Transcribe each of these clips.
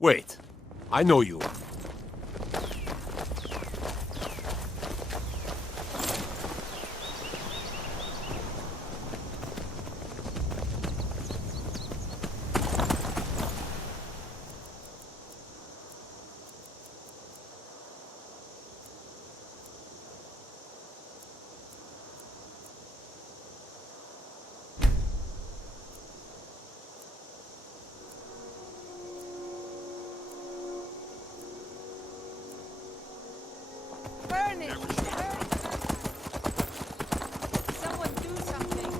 Wait, I know you. Burn it! Someone do something!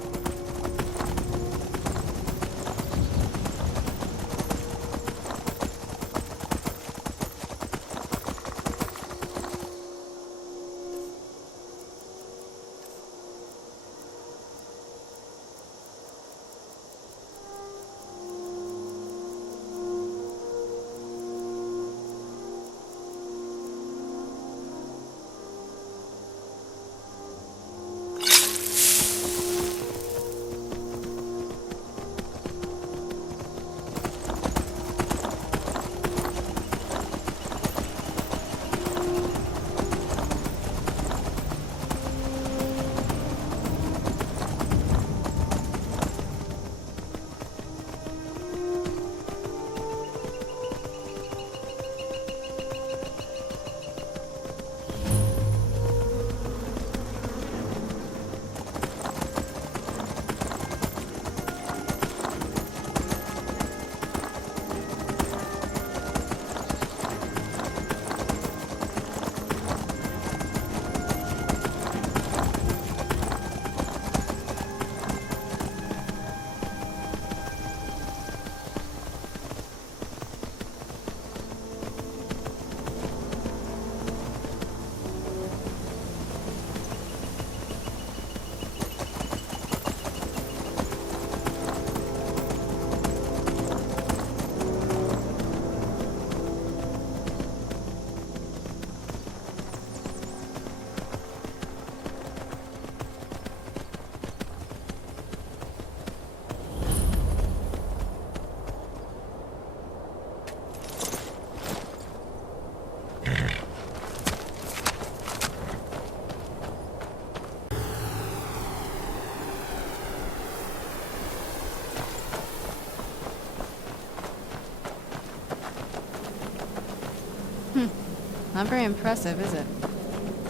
Not very impressive, is it?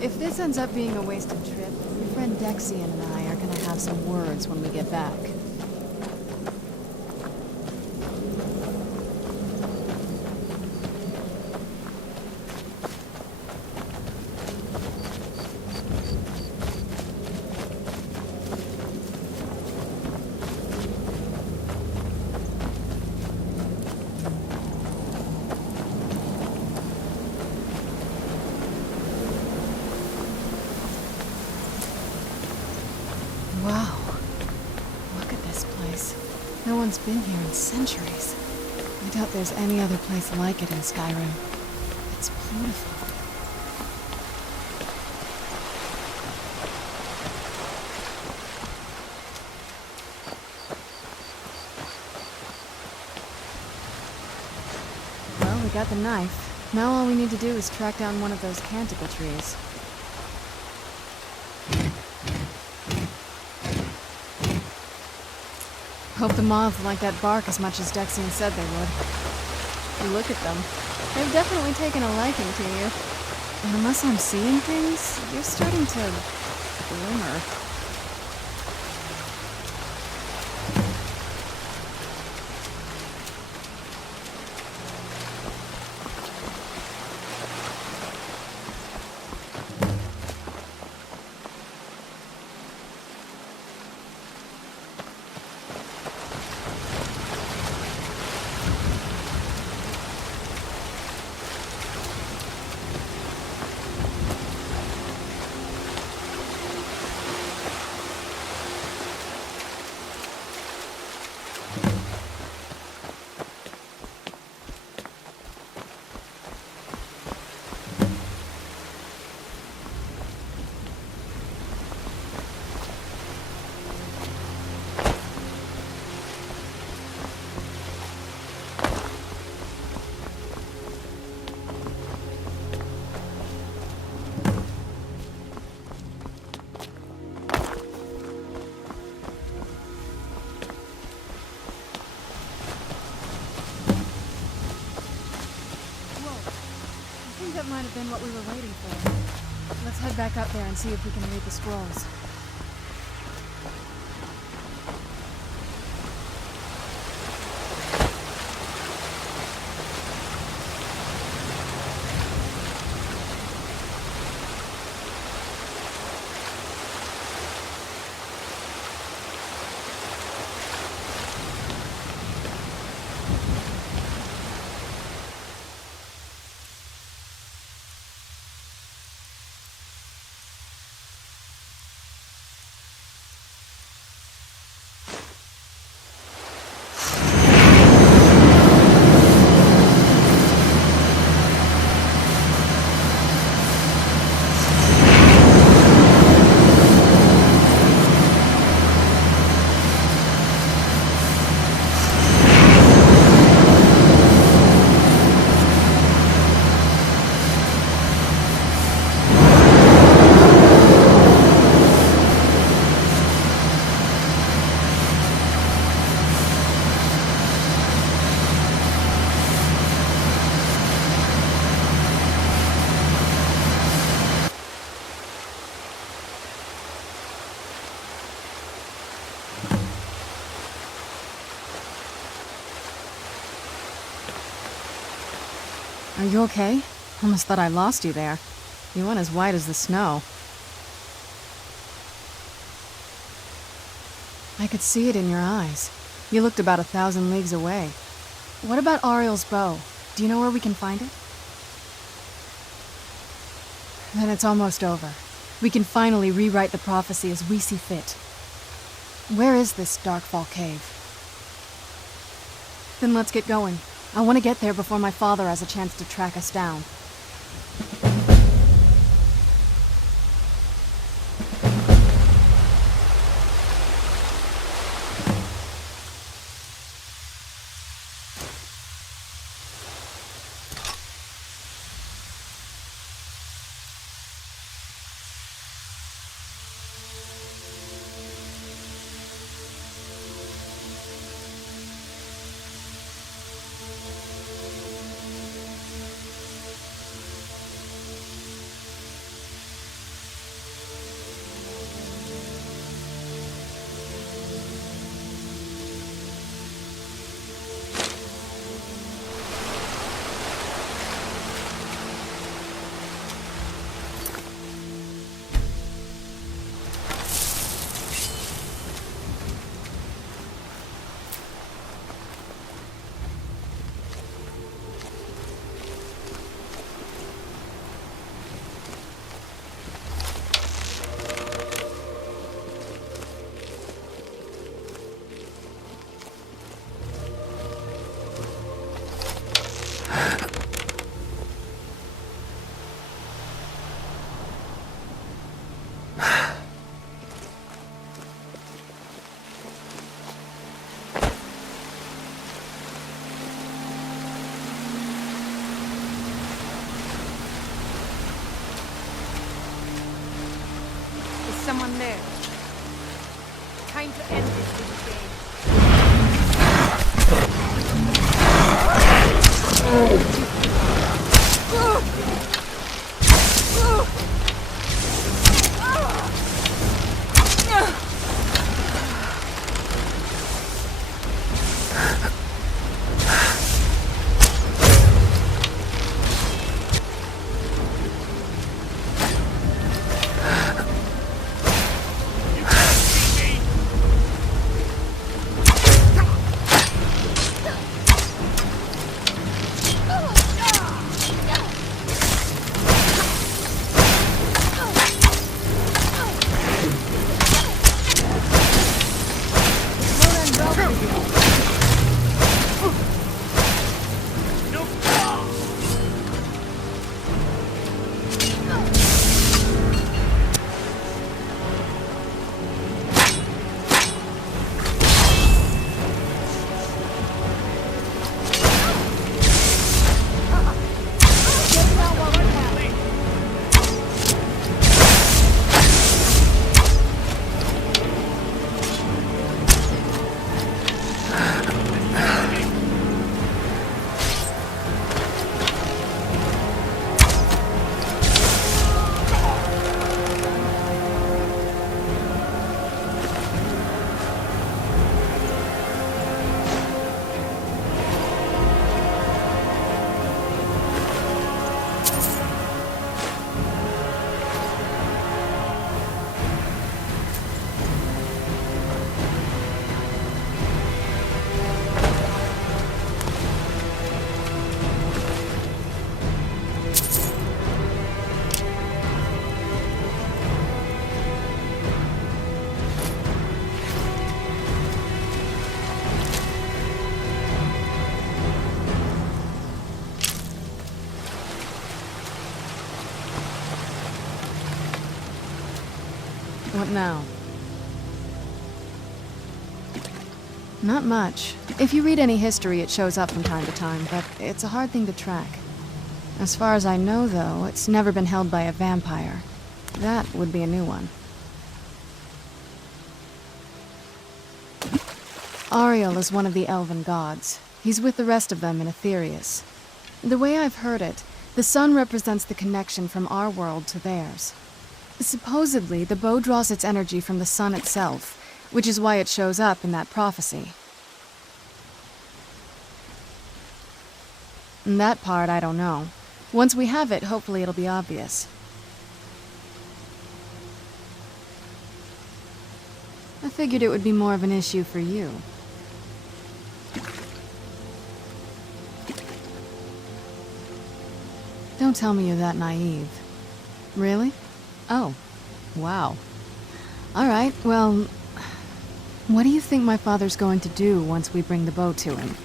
If this ends up being a wasted trip, your friend Dexian and I are gonna have some words when we get back. Wow. Look at this place. No one's been here in centuries. I doubt there's any other place like it in Skyrim. It's beautiful. Well, we got the knife. Now all we need to do is track down one of those canticle trees. Hope the moths like that bark as much as Dexian said they would. You look at them. They've definitely taken a liking to you. And unless I'm seeing things, you're starting to glimmer. think that might have been what we were waiting for. Let's head back up there and see if we can read the scrolls. Are you okay? Almost thought I lost you there. You went as white as the snow. I could see it in your eyes. You looked about 1,000 leagues away. What about Ariel's bow? Do you know where we can find it? Then it's almost over. We can finally rewrite the prophecy as we see fit. Where is this Darkfall cave? Then let's get going. I want to get there before my father has a chance to track us down. Someone there. Time to end this little game. What now? Not much. If you read any history, it shows up from time to time, but it's a hard thing to track. As far as I know, though, it's never been held by a vampire. That would be a new one. Ariel is one of the elven gods. He's with the rest of them in Aetherius. The way I've heard it, the sun represents the connection from our world to theirs. Supposedly, the bow draws its energy from the sun itself, which is why it shows up in that prophecy. And that part, I don't know. Once we have it, hopefully it'll be obvious. I figured it would be more of an issue for you. Don't tell me you're that naive. Really? Oh. Wow. Alright, well... What do you think my father's going to do once we bring the bow to him?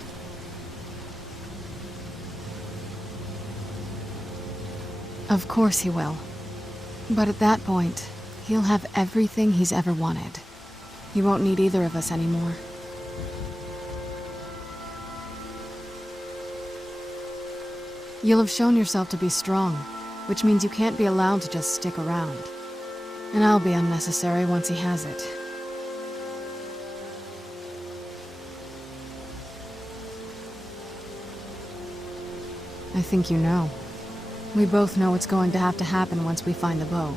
Of course he will. But at that point, he'll have everything he's ever wanted. He won't need either of us anymore. You'll have shown yourself to be strong, which means you can't be allowed to just stick around. And I'll be unnecessary once he has it. I think you know. We both know what's going to have to happen once we find the bow.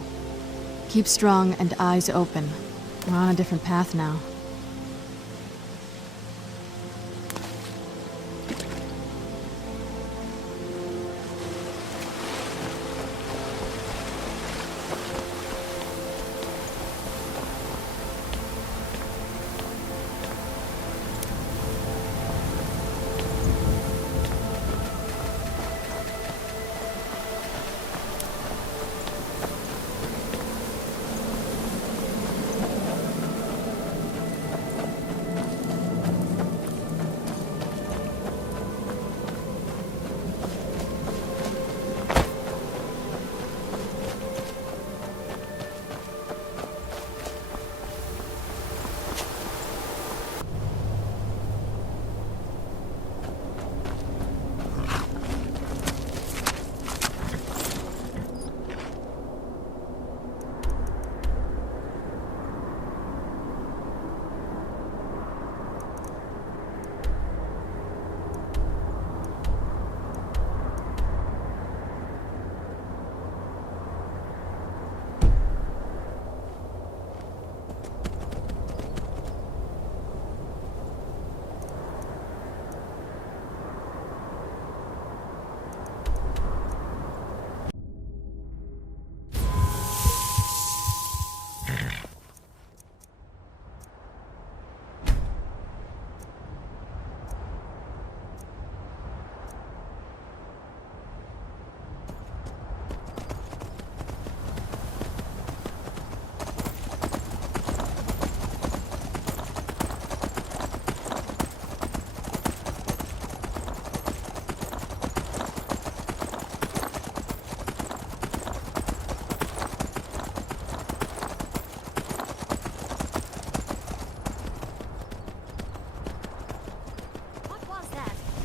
Keep strong and eyes open. We're on a different path now.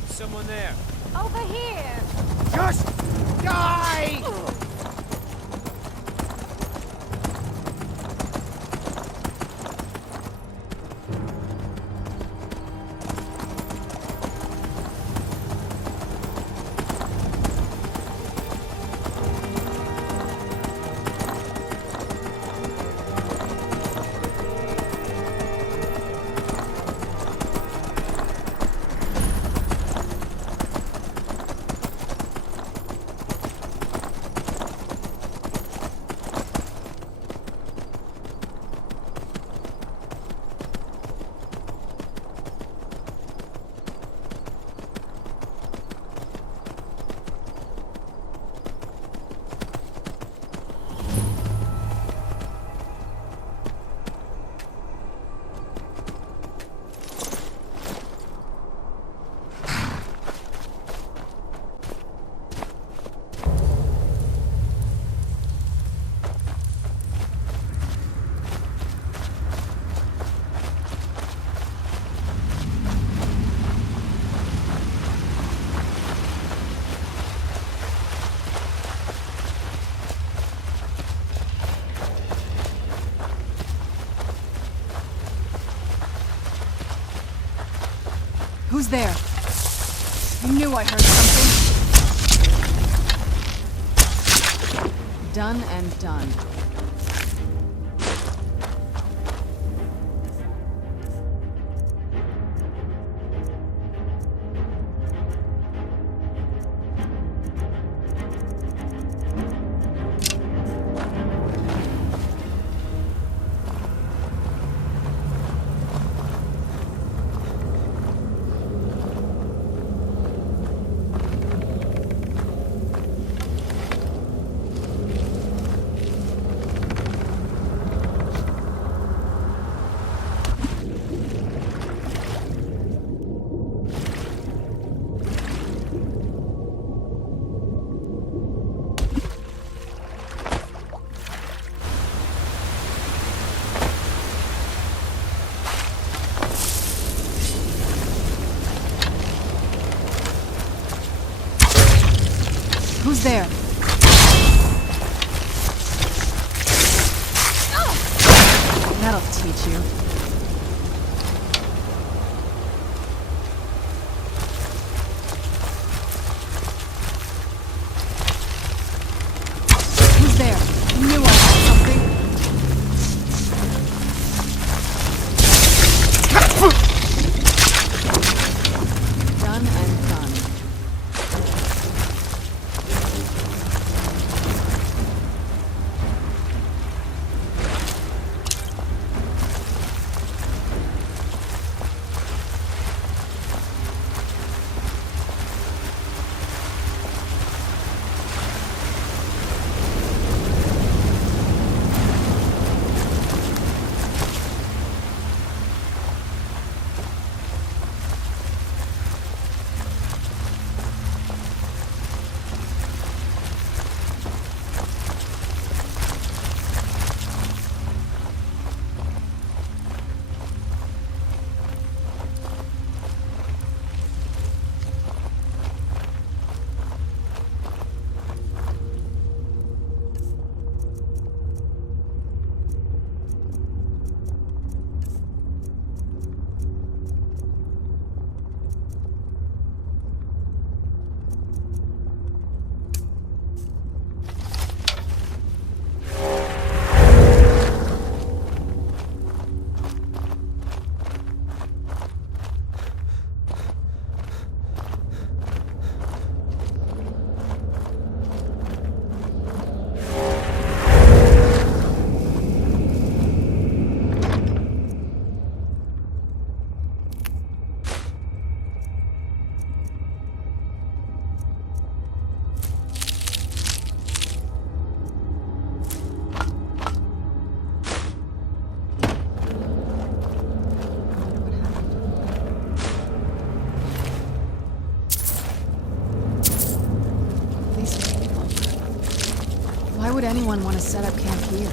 Someone there. Over here! Just die! Who's there? I knew I heard something. Done and done. Who's there? That'll teach you. Who's there? I knew I had something. Done and done. Why would anyone want to set up camp here?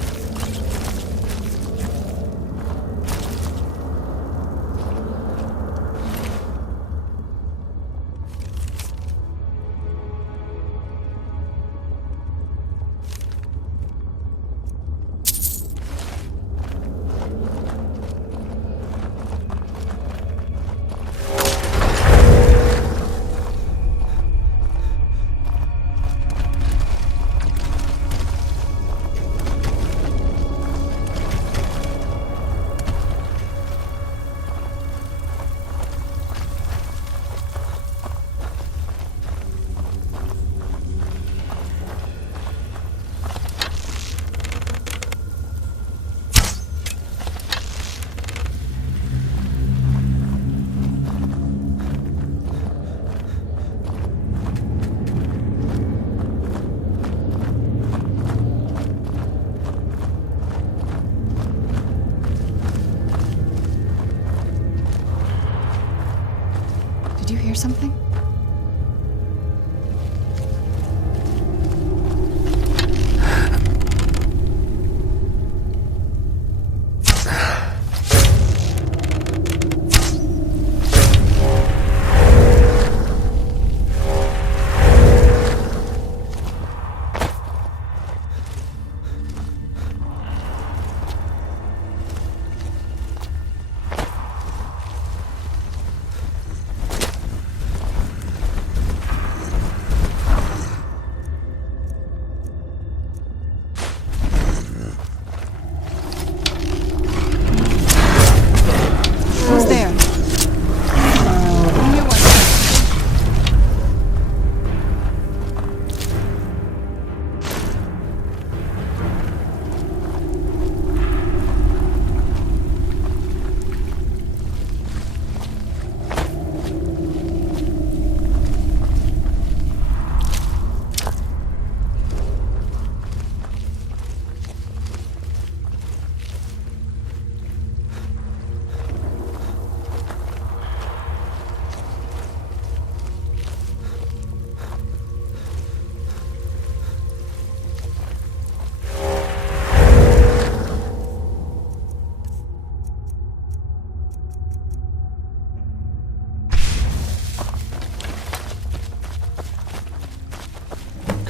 Did you hear something?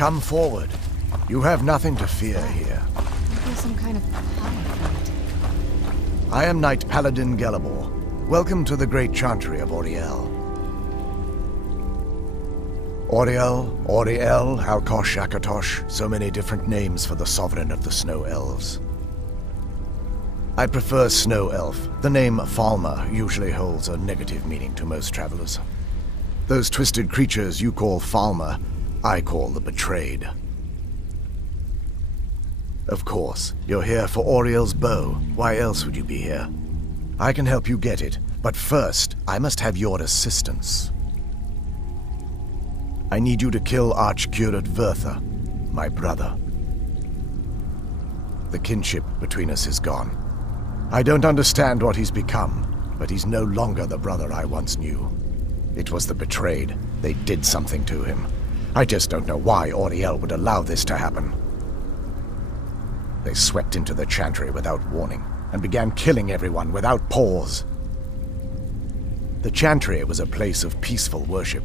Come forward. You have nothing to fear here. I feel some kind of power from it. I am Knight Paladin Gelabor. Welcome to the Great Chantry of Auriel. Auriel, Alkosh, Akatosh, so many different names for the sovereign of the Snow Elves. I prefer Snow Elf. The name Falmer usually holds a negative meaning to most travelers. Those twisted creatures you call Falmer, I call the Betrayed. Of course, you're here for Auriel's bow. Why else would you be here? I can help you get it, but first, I must have your assistance. I need you to kill Archcurate Vertha, my brother. The kinship between us is gone. I don't understand what he's become, but he's no longer the brother I once knew. It was the Betrayed. They did something to him. I just don't know why Auriel would allow this to happen. They swept into the Chantry without warning, and began killing everyone without pause. The Chantry was a place of peaceful worship.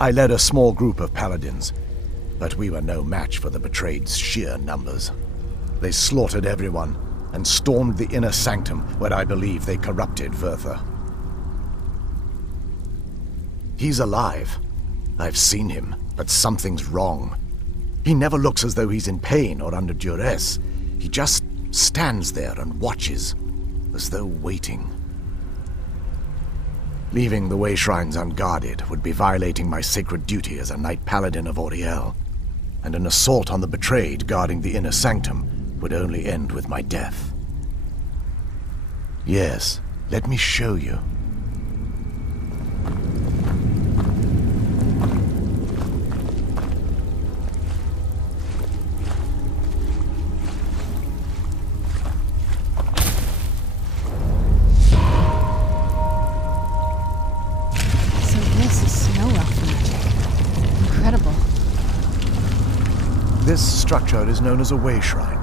I led a small group of paladins, but we were no match for the Betrayed's sheer numbers. They slaughtered everyone, and stormed the inner sanctum where I believe they corrupted Vertha. He's alive. I've seen him, but something's wrong. He never looks as though he's in pain or under duress. He just stands there and watches, as though waiting. Leaving the way shrines unguarded would be violating my sacred duty as a Knight Paladin of Auriel, and an assault on the Betrayed guarding the inner sanctum would only end with my death. Yes, let me show you. This structure is known as a way shrine.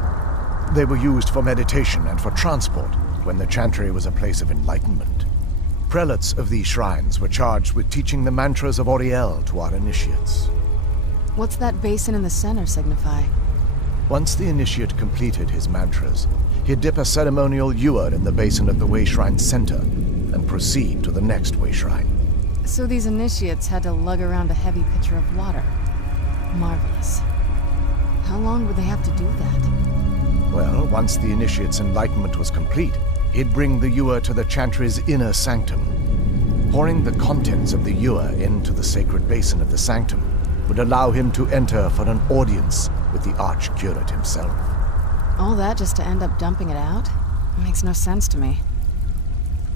They were used for meditation and for transport when the Chantry was a place of enlightenment. Prelates of these shrines were charged with teaching the mantras of Auriel to our initiates. What's that basin in the center signify? Once the initiate completed his mantras, he'd dip a ceremonial ewer in the basin of the way shrine's center and proceed to the next way shrine. So these initiates had to lug around a heavy pitcher of water. Marvelous. How long would they have to do that? Well, once the initiate's enlightenment was complete, he'd bring the ewer to the Chantry's inner sanctum. Pouring the contents of the ewer into the sacred basin of the sanctum would allow him to enter for an audience with the Archcurate himself. All that just to end up dumping it out? It makes no sense to me.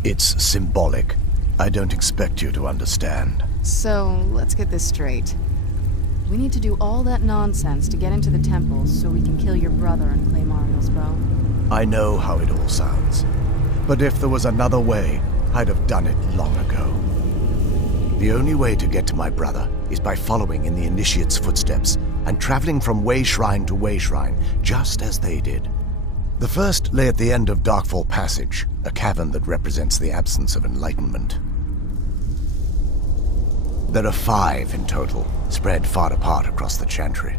It's symbolic. I don't expect you to understand. So, let's get this straight. We need to do all that nonsense to get into the temple so we can kill your brother and claim Ariel's bow. I know how it all sounds. But if there was another way, I'd have done it long ago. The only way to get to my brother is by following in the initiate's footsteps and traveling from way shrine to way shrine, just as they did. The first lay at the end of Darkfall Passage, a cavern that represents the absence of enlightenment. There are 5 in total, spread far apart across the Chantry.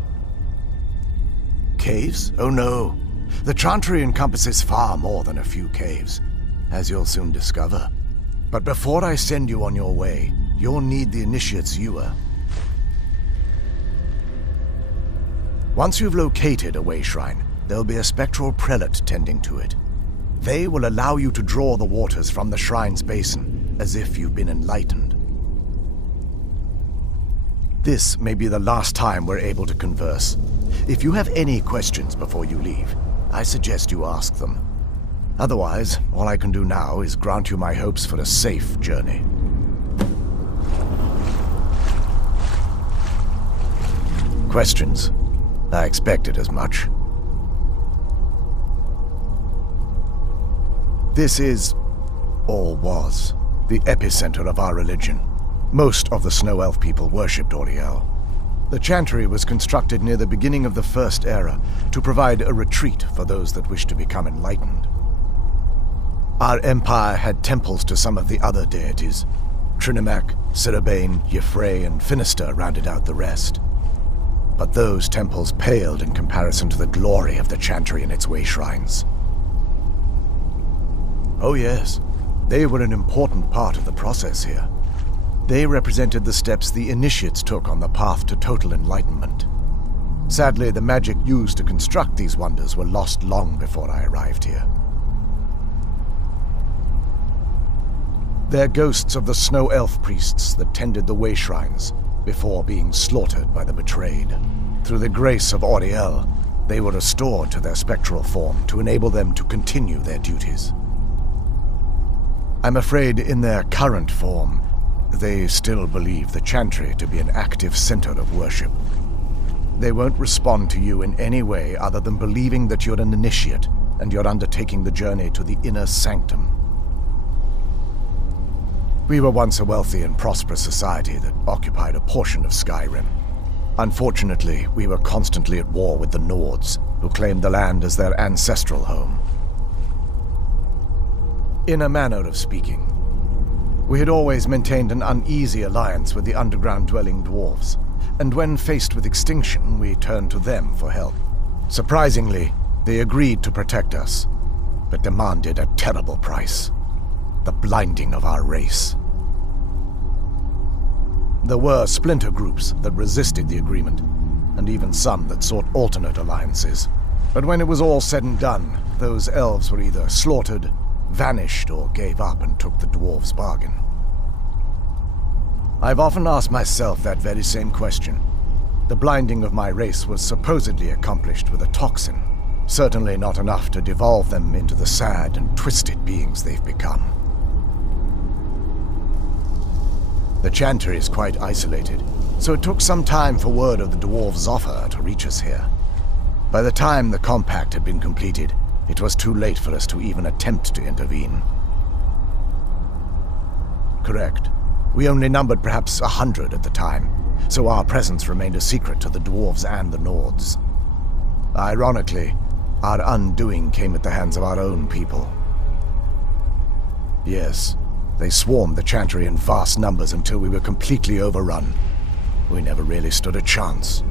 Caves? Oh no. The Chantry encompasses far more than a few caves, as you'll soon discover. But before I send you on your way, you'll need the initiate's ewer. Once you've located a way shrine, there'll be a spectral prelate tending to it. They will allow you to draw the waters from the shrine's basin, as if you've been enlightened. This may be the last time we're able to converse. If you have any questions before you leave, I suggest you ask them. Otherwise, all I can do now is grant you my hopes for a safe journey. Questions? I expected as much. This is, or was, the epicenter of our religion. Most of the Snow Elf people worshipped Auriel. The Chantry was constructed near the beginning of the First Era to provide a retreat for those that wished to become enlightened. Our empire had temples to some of the other deities. Trinimac, Ciribane, Yffrey, and Finister rounded out the rest. but those temples paled in comparison to the glory of the chantry and its way shrines. Oh yes, they were an important part of the process here. They represented the steps the initiates took on the path to total enlightenment. Sadly, the magic used to construct these wonders were lost long before I arrived here. They're ghosts of the snow elf priests that tended the way shrines before being slaughtered by the betrayed. Through the grace of Auriel, they were restored to their spectral form to enable them to continue their duties. I'm afraid in their current form, they still believe the chantry to be an active center of worship. They won't respond to you in any way other than believing that you're an initiate and you're undertaking the journey to the inner sanctum. We were once a wealthy and prosperous society that occupied a portion of Skyrim. Unfortunately, we were constantly at war with the Nords, who claimed the land as their ancestral home. In a manner of speaking, we had always maintained an uneasy alliance with the underground-dwelling dwarves, and when faced with extinction, we turned to them for help. Surprisingly, they agreed to protect us, but demanded a terrible price: the blinding of our race. There were splinter groups that resisted the agreement, and even some that sought alternate alliances. But when it was all said and done, those elves were either slaughtered, vanished, or gave up and took the dwarves' bargain. I've often asked myself that very same question. The blinding of my race was supposedly accomplished with a toxin, certainly not enough to devolve them into the sad and twisted beings they've become. The chantry is quite isolated, so it took some time for word of the dwarves' offer to reach us here. By the time the compact had been completed, it was too late for us to even attempt to intervene. Correct. We only numbered perhaps 100 at the time, so our presence remained a secret to the dwarves and the Nords. Ironically, our undoing came at the hands of our own people. Yes, they swarmed the chantry in vast numbers until we were completely overrun. We never really stood a chance.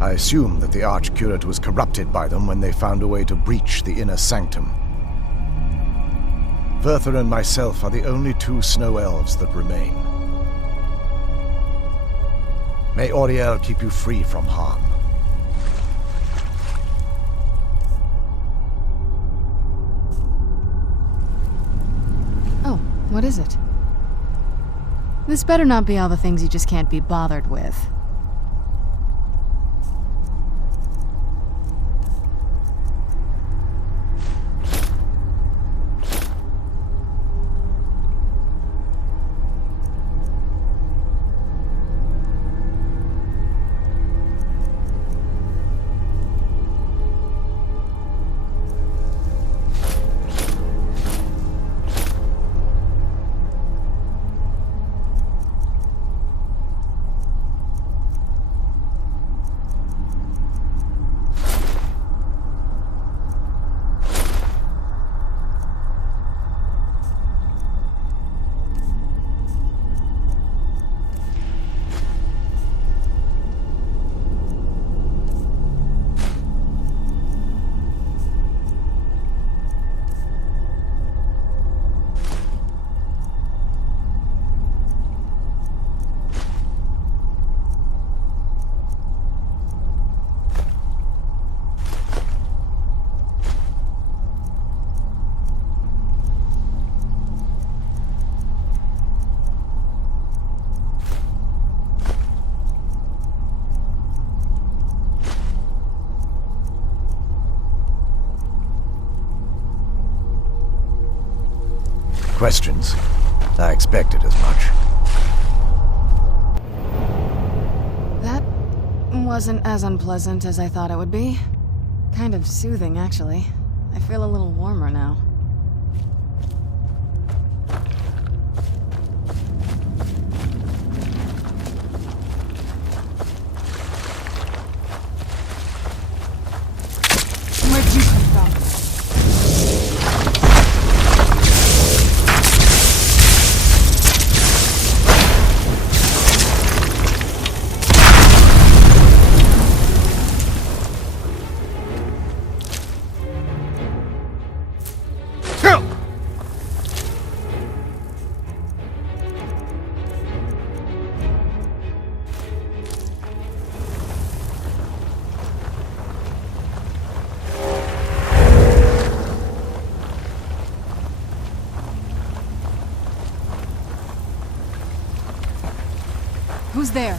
I assume that the Archcurate was corrupted by them when they found a way to breach the inner sanctum. Verther and myself are the only two snow elves that remain. May Auriel keep you free from harm. Oh, what is it? This better not be all the things you just can't be bothered with. Questions? I expected as much. That wasn't as unpleasant as I thought it would be. Kind of soothing, actually. I feel a little warmer now. Where'd you come from? Who's there?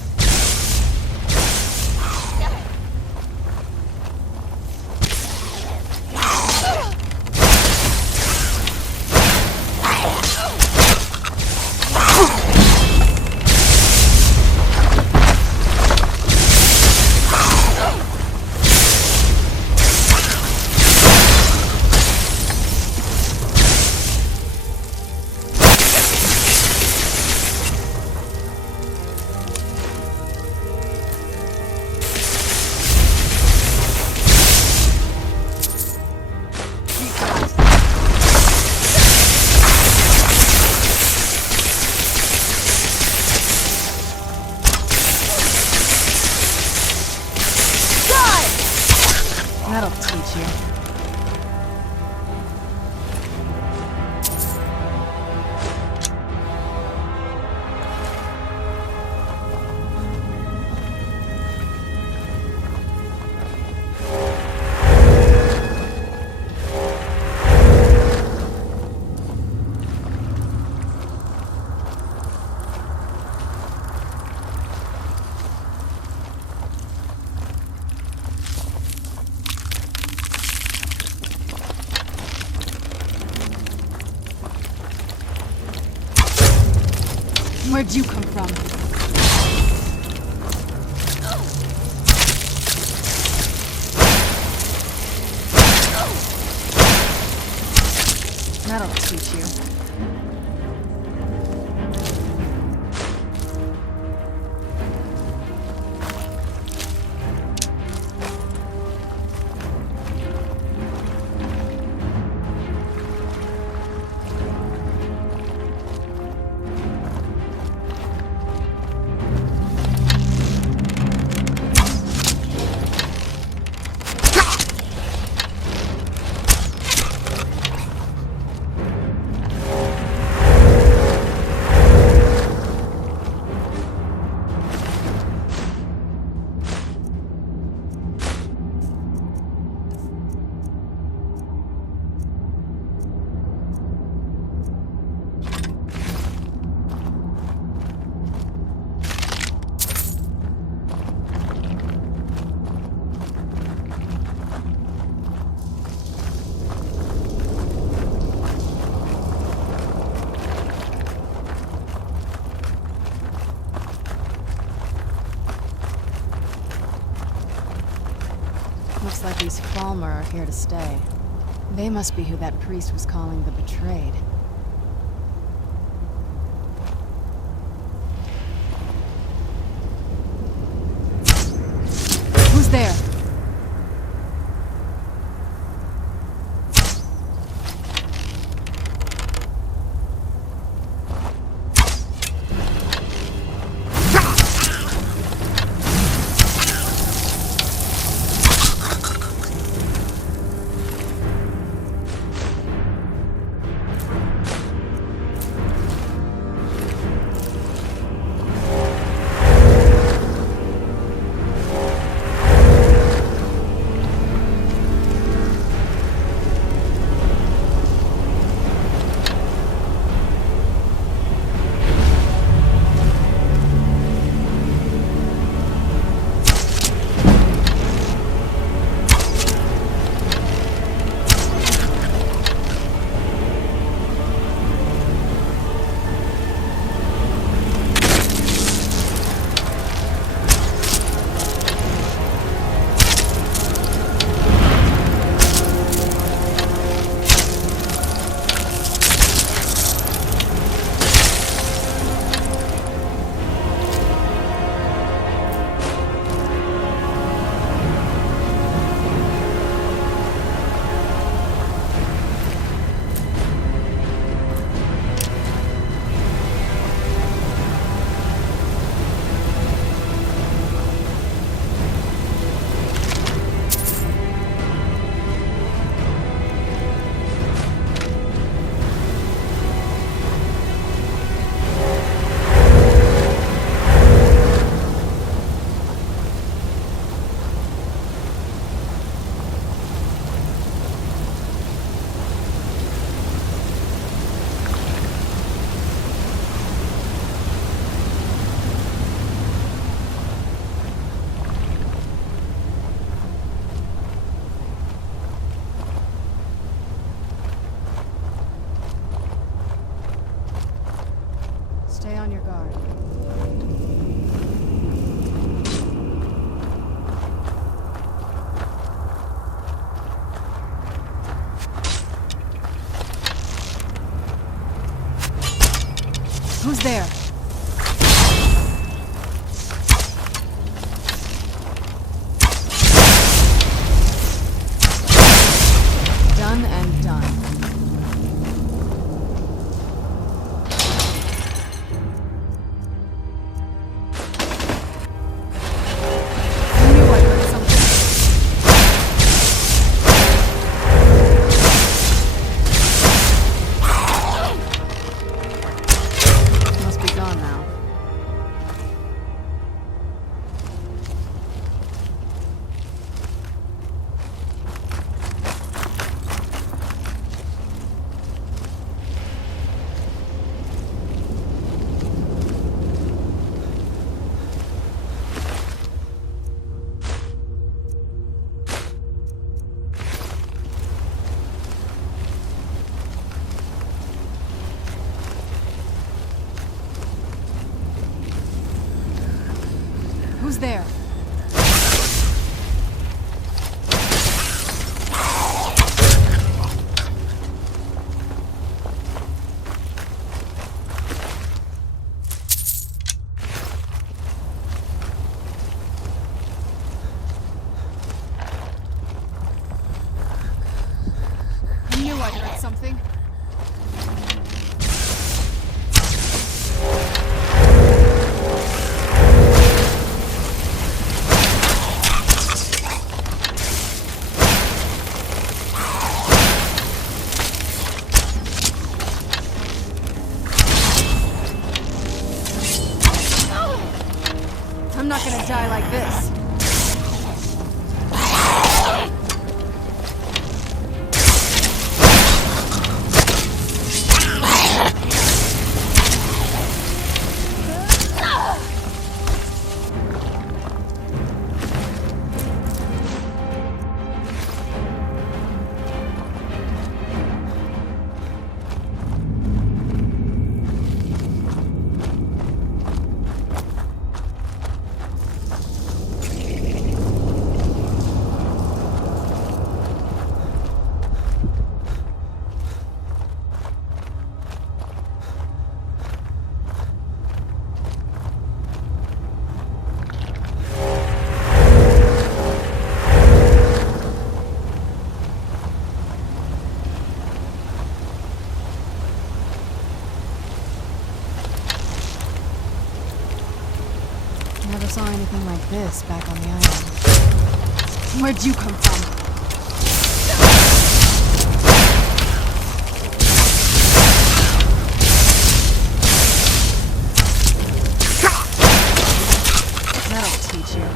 That'll teach you. Where'd you come from? That'll teach you. Looks like these Falmer are here to stay. They must be who that priest was calling the betrayed. Who's there? Who's there? Done and done. I knew I heard something. Must be gone now. Who's there? I knew I heard something. I'm not gonna die like this. Never saw anything like this back on the island. Where'd you come from? That'll teach you.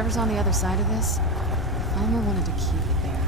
whatever's on the other side of this, Alma wanted to keep it there.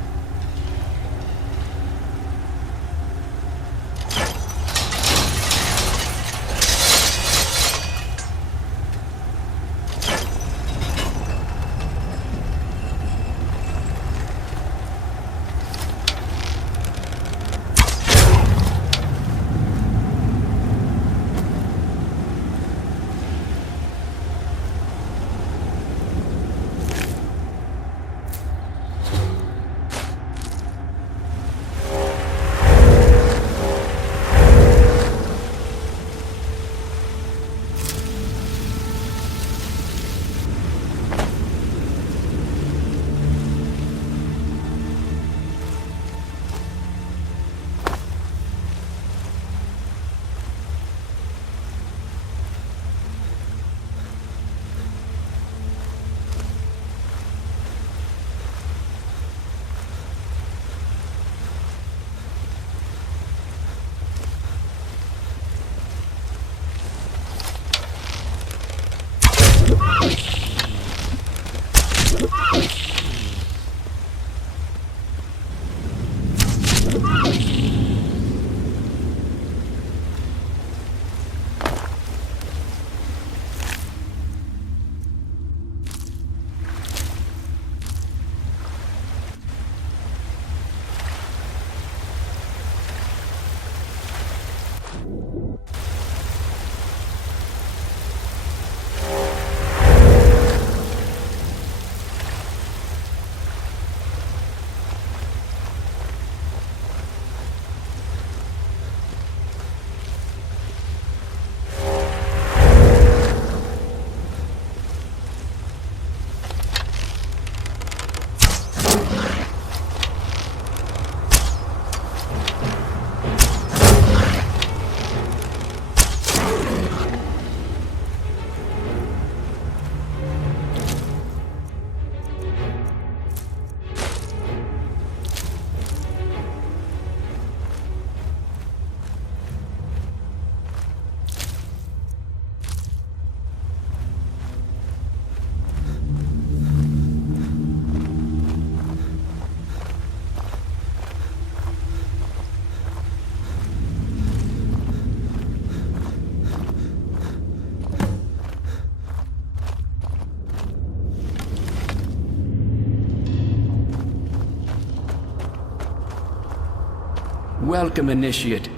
Welcome, Initiate.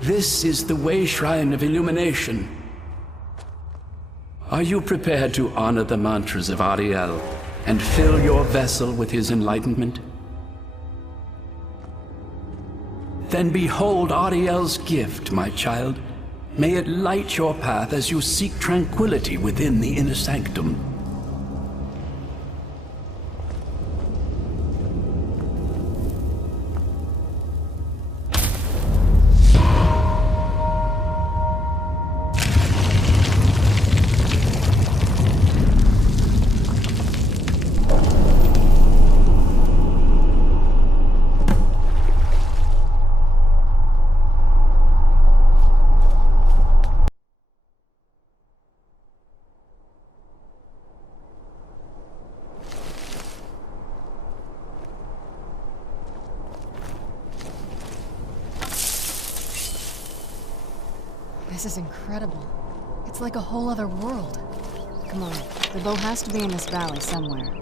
This is the Way Shrine of Illumination. Are you prepared to honor the mantras of Ariel and fill your vessel with his enlightenment? Then behold Ariel's gift, my child. May it light your path as you seek tranquility within the inner sanctum. This is incredible. It's like a whole other world. Come on, the boat has to be in this valley somewhere.